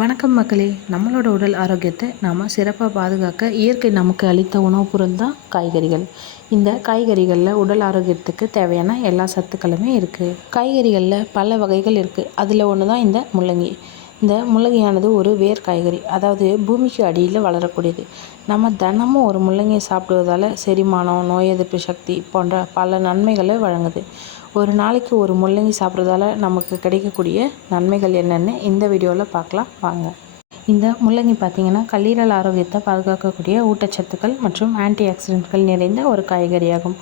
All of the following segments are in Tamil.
வணக்கம் மக்களே. நம்மளோட உடல் ஆரோக்கியத்தை நாம் சிறப்பாக பாதுகாக்க இயற்கை நமக்கு அளித்த உணவுப் பொருள் தான் காய்கறிகள். இந்த காய்கறிகளில் உடல் ஆரோக்கியத்துக்கு தேவையான எல்லா சத்துக்களுமே இருக்குது. காய்கறிகளில் பல வகைகள் இருக்குது. அதில் ஒன்று தான் இந்த முள்ளங்கி. இந்த முள்ளங்கியானது ஒரு வேர் காய்கறி, அதாவது பூமிக்கு அடியில் வளரக்கூடியது. நம்ம தினமும் ஒரு முள்ளங்கியை சாப்பிடுவதால் செரிமானம், நோய் எதிர்ப்பு சக்தி போன்ற பல நன்மைகளை வழங்குது. ஒரு நாளைக்கு ஒரு முள்ளங்கி சாப்பிட்றதால நமக்கு கிடைக்கக்கூடிய நன்மைகள் என்னென்னு இந்த வீடியோவில் பார்க்கலாம் வாங்க. இந்த முள்ளங்கி பார்த்திங்கன்னா கல்லீரல் ஆரோக்கியத்தை பாதுகாக்கக்கூடிய ஊட்டச்சத்துக்கள் மற்றும் ஆன்டி ஆக்சிடென்ட்கள் நிறைந்த ஒரு காய்கறியாகும்.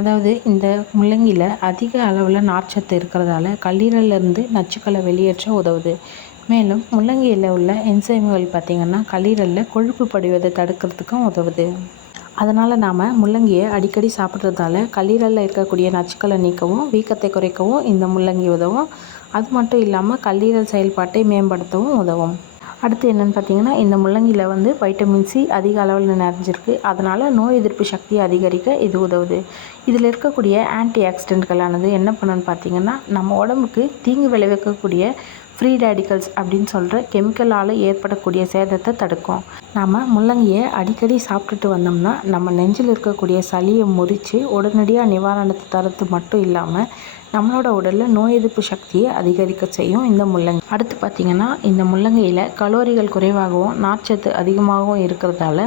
அதாவது இந்த முள்ளங்கியில் அதிக அளவில் நார்ச்சத்து இருக்கிறதால கல்லீரலிருந்து நச்சுக்களை வெளியேற்ற உதவுது. மேலும் முள்ளங்கியில் உள்ள என்சைம்கள் பார்த்திங்கன்னா கல்லீரலில் கொழுப்பு படிவதை தடுக்கிறதுக்கும் உதவுது. அதனால் நாம் முள்ளங்கியை அடிக்கடி சாப்பிட்றதால கல்லீரலில் இருக்கக்கூடிய நச்சுக்களை நீக்கவும் வீக்கத்தை குறைக்கவும் இந்த முள்ளங்கி உதவும். அது மட்டும் இல்லாமல் கல்லீரல் செயல்பாட்டை மேம்படுத்தவும் உதவும். அடுத்து என்னென்னு பார்த்தீங்கன்னா, இந்த முள்ளங்கியில் வைட்டமின் சி அதிக அளவில் நிறைஞ்சிருக்கு. அதனால் நோய் எதிர்ப்பு சக்தியை அதிகரிக்க இது உதவுது. இதில் இருக்கக்கூடிய ஆன்டி ஆக்சிடென்ட்களானது என்ன பண்ணுன்னு பார்த்தீங்கன்னா, நம்ம உடம்புக்கு தீங்கு விளைவிக்கக்கூடிய ஃப்ரீ ரேடிக்கல்ஸ் அப்படின்னு சொல்கிற கெமிக்கலால் ஏற்படக்கூடிய சேதத்தை தடுக்கும். நாம் முள்ளங்கியை அடிக்கடி சாப்பிட்டுட்டு வந்தோம்னா நம்ம நெஞ்சில் இருக்கக்கூடிய சளியை முறித்து உடனடியாக நிவாரணத்தை தரது மட்டும் இல்லாமல் நம்மளோட உடலில் நோய் எதிர்ப்பு சக்தியை அதிகரிக்க செய்யும் இந்த முள்ளங்கி. அடுத்து பார்த்திங்கன்னா, இந்த முள்ளங்கியில் கலோரிகள் குறைவாகவும் நார்ச்சத்து அதிகமாகவும் இருக்கிறதால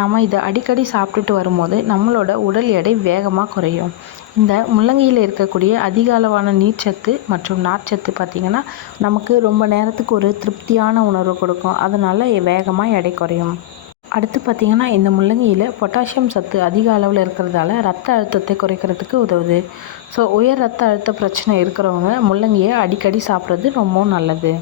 நம்ம இதை அடிக்கடி சாப்பிட்டுட்டு வரும்போது நம்மளோட உடல் எடை வேகமாக குறையும். இந்த முள்ளங்கியில் இருக்கக்கூடிய அதிக அளவான நீர்ச்சத்து மற்றும் நார்ச்சத்து பார்த்திங்கன்னா நமக்கு ரொம்ப நேரத்துக்கு ஒரு திருப்தியான உணர்வு கொடுக்கும். அதனால் வேகமாக எடை குறையும். அடுத்து பார்த்திங்கன்னா, இந்த முள்ளங்கியில் பொட்டாசியம் சத்து அதிக அளவில் இருக்கிறதால ரத்த அழுத்தத்தை குறைக்கிறதுக்கு உதவுது. ஸோ உயர் ரத்த அழுத்த பிரச்சனை இருக்கிறவங்க முள்ளங்கியை அடிக்கடி சாப்பிட்றது ரொம்பவும் நல்லது.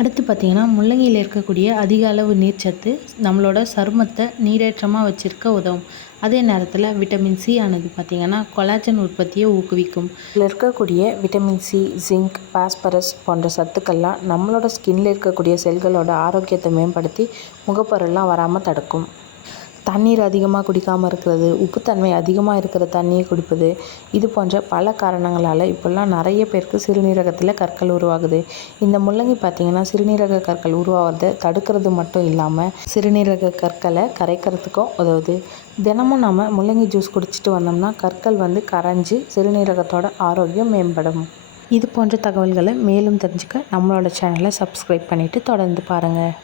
அடுத்து பார்த்திங்கன்னா, முள்ளங்கியில் இருக்கக்கூடிய அதிக அளவு நீர்ச்சத்து நம்மளோட சருமத்தை நீரேற்றமாக வச்சுருக்க உதவும். அதே நேரத்தில் விட்டமின் சி ஆனது பார்த்திங்கன்னா கொலாஜன் உற்பத்தியை ஊக்குவிக்கும். இதில் இருக்கக்கூடிய விட்டமின் சி, ஜிங்க், பாஸ்பரஸ் போன்ற சத்துக்கள்லாம் நம்மளோட ஸ்கின்னில் இருக்கக்கூடிய செல்களோட ஆரோக்கியத்தை மேம்படுத்தி முகப்பருலாம் வராமல் தடுக்கும். தண்ணீர் அதிகமாக குடிக்காமல் இருக்கிறது, உப்புத்தன்மை அதிகமாக இருக்கிற தண்ணியை குடிப்பது, இது போன்ற பல காரணங்களால் இப்போல்லாம் நிறைய பேருக்கு சிறுநீரகத்தில் கற்கள் உருவாகுது. இந்த முள்ளங்கி பார்த்திங்கன்னா சிறுநீரக கற்கள் உருவாகிறத தடுக்கிறது மட்டும் இல்லாமல் சிறுநீரக கற்களை கரைக்கிறதுக்கும் உதவுது. தினமும் நம்ம முள்ளங்கி ஜூஸ் குடிச்சிட்டு வந்தோம்னா கற்கள் கரைஞ்சி சிறுநீரகத்தோட ஆரோக்கியம் மேம்படும். இது போன்ற தகவல்களை மேலும் தெரிஞ்சுக்க நம்மளோட சேனலை சப்ஸ்கிரைப் பண்ணிவிட்டு தொடர்ந்து பாருங்கள்.